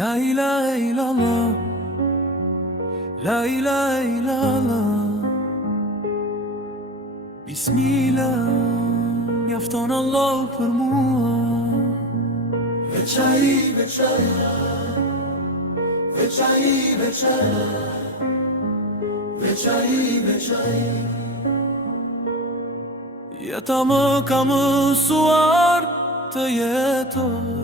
La ilahe illallah, la ilahe illallah. Bismillah, mjafton Allah për mua. Veçai, veçai, veçai, veçai, veçai, veçai. Jeta më ka mësuar të jetoj,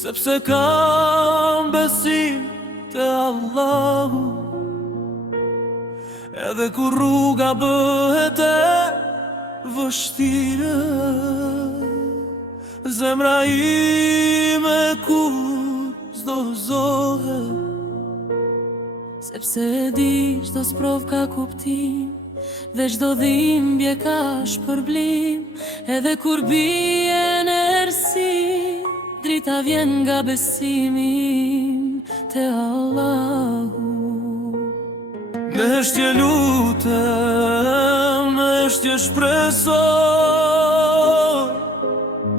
sepse kam besim te Allahu. Edhe kur rruga bëhet e vështirë, zemra ime kur s'do zohet, sepse e di çdo sprov ka kuptim, dhe çdo dhimbje ka shpërblim. Edhe kur bie në errësi, drita vjen nga besimi te Allahu. në shtje lutem, në shtje shpresoj,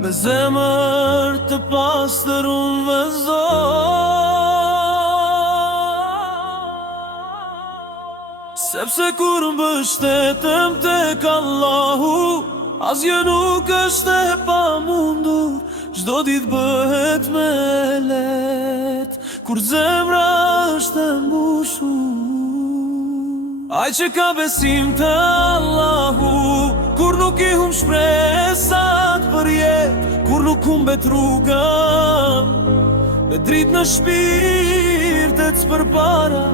me zemër të pastër unë vëzoj. Sepse kur mbështetem tek Allahu, asgjë nuk është e pamundur. Çdo ditë bëhet me lehtë kur zemra është e mbushur. Ai që ka besim te Allahu, kur nuk I humb shpresat për jetë, kur nuk humbet rruga, me dritë në shpirtet përpara.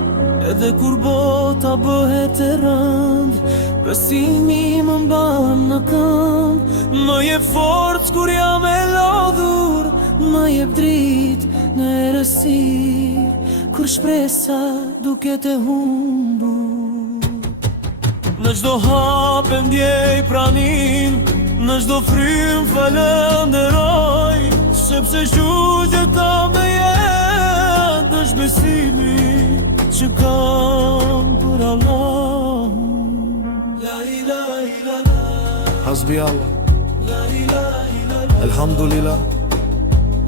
Edhe kur bota bëhet e rëndë, besimi më mban në këmbë. Më jep forcë kur jam e lodhur, më jep dritë në errësirë, kur shpresa duket e humbur. Në çdo hap e ndjej pranin, në çdo frym falenderoj, sepse gjujeta me jetë është besimi që kam për Allah. La ilaha illallah, Hasbi Allah, la ilaha illallah, elhamdulillah.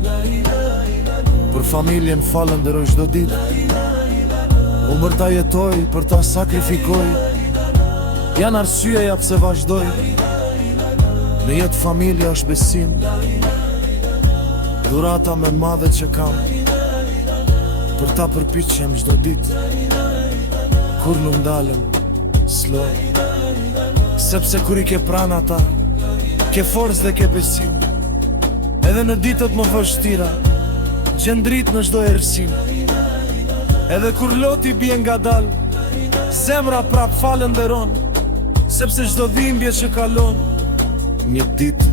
la ilaha illallah, Për familjen falenderoj çdo ditë, umër ta jetoj, për ta sakrifikoj. Janë arsyeja pse vazhdoj. Në jetë familja është besim, dhurata më e madhe që kam, për ta përpiqem çdo ditë, kur nuk ndalem s'lo. Sepse kur I ke pranë ata, ke forcë dhe ke besim. Edhe në ditët më vështira, gjen dritë në çdo errësim. Edhe kur loti bie ngadal, zemra prap falenderon, sepse çdo dhimbje që kalon, një ditë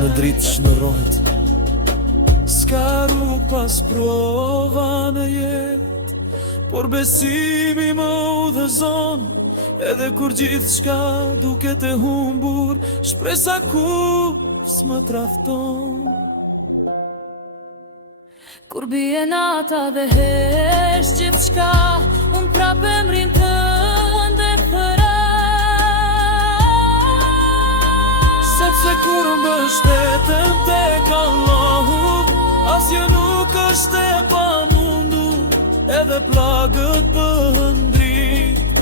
në dritë shndërrohet. s'ka rrugë pas prova në jetë, por besimi më udhëzon. Edhe kur gjithçka duket e humbur, shpresa kus më trafton. Kur bie nata dhe hesh gjithçka, unë prap emrin tënd e thëra. Sepse kur mbështetem tek Allahu, asgjë nuk është e pamundur. Edhe plagët bëhen dritë,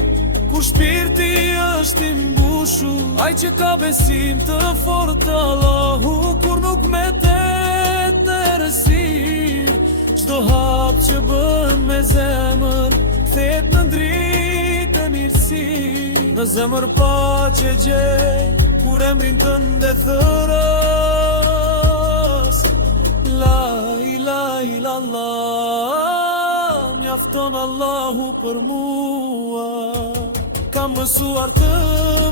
kur shpirti është I mbushur. Ai që ka besim të fortë Allahu, kur nuk metet në errësirë, çdo hap që bën me zemër, kthehet në dritë e mirësi. Në zemër paqe gjej, kur emrin tënd e thërës. La ilaha illallah, mjafton Allahu për mua. Kam mësuar të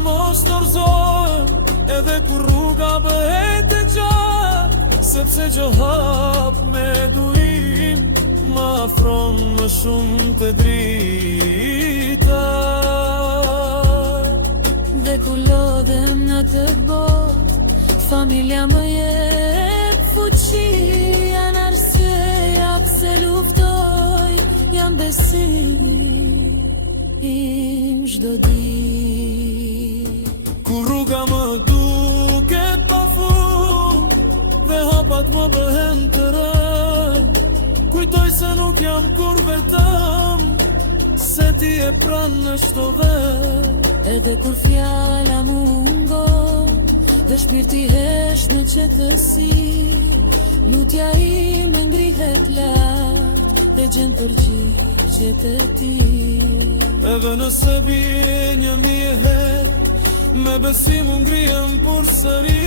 mos dorëzohem, edhe kur rruga bëhet e gjatë, sepse çdo hap me durim më afron më shumë të drita. Dhe kur lodhem në të botë, familja më jep fuqi, janë arsyeja pse luftoj. besim im çdo ditë. Kur rruga më duket pa fund dhe hapat më bëhen të rë, kujtoj se nuk jam kur vetëm, se ti e pranë në çdo vet. Edhe kur fjala mungon dhe shpirti hesht në qetësi, lutja ime ngrihet lart dhe gjen përgjigjet e ti. Edhe nëse bie një herë, me besim u ngrihem përsëri.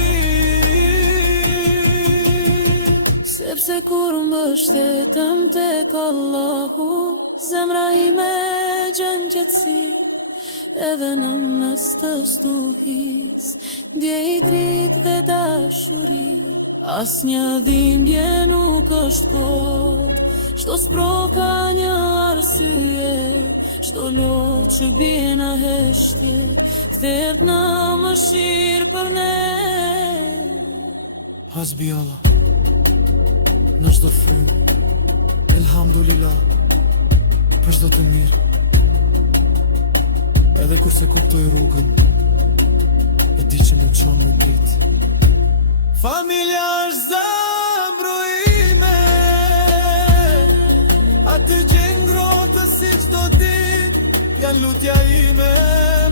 Sepse kur mbështetem tek Allahu, zemra ime gjen qetësi. Edhe në mes të stuhis, ndjej dritë dhe dashuri. As një dhimbje nuk është kot, çdo sprov ka një arsye, çdo lot që bie në heshtje, kthehet në mëshirë për ne. Hasbi Allah, në çdo frymë, elhamdulillah, për çdo të mirë. Edhe kur se kuptoj rrugën, e di që më çon në dritë. Familja është zemrë ime, atë gjen ngrohtë si çdo ditë. Janë lutja ime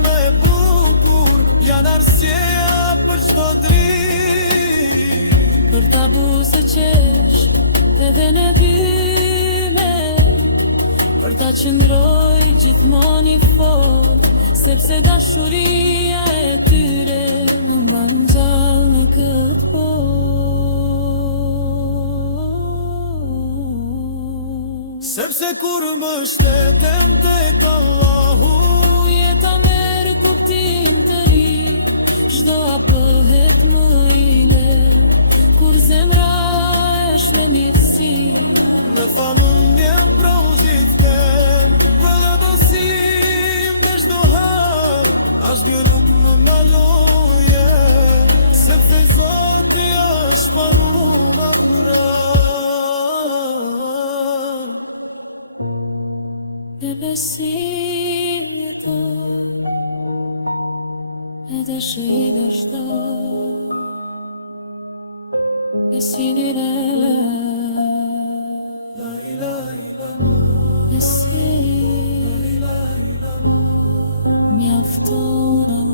më e bukur, janë arsyeja për çdo dritë. Për ta buzë qesh edhe në dyme, për ta qëndroj gjithmonë i fort, sepse dashuria e tyre më mban gjallë në këtë botë. Sepse kur mbështetem tek Allahu, Jeta merr kuptim të ri, çdo hap bëhet më i lehtë, kur zemra është me mirësi. në famën vjen prozit kem, vëllë besim në çdo hap, asgjë nuk më ndaloje, sepse Zoti është paruma Kur'an. Me besim jetoj, edhe shih dhe shtoj, besimin e La ilaha illallah, besim, la ilaha illallah. mjafton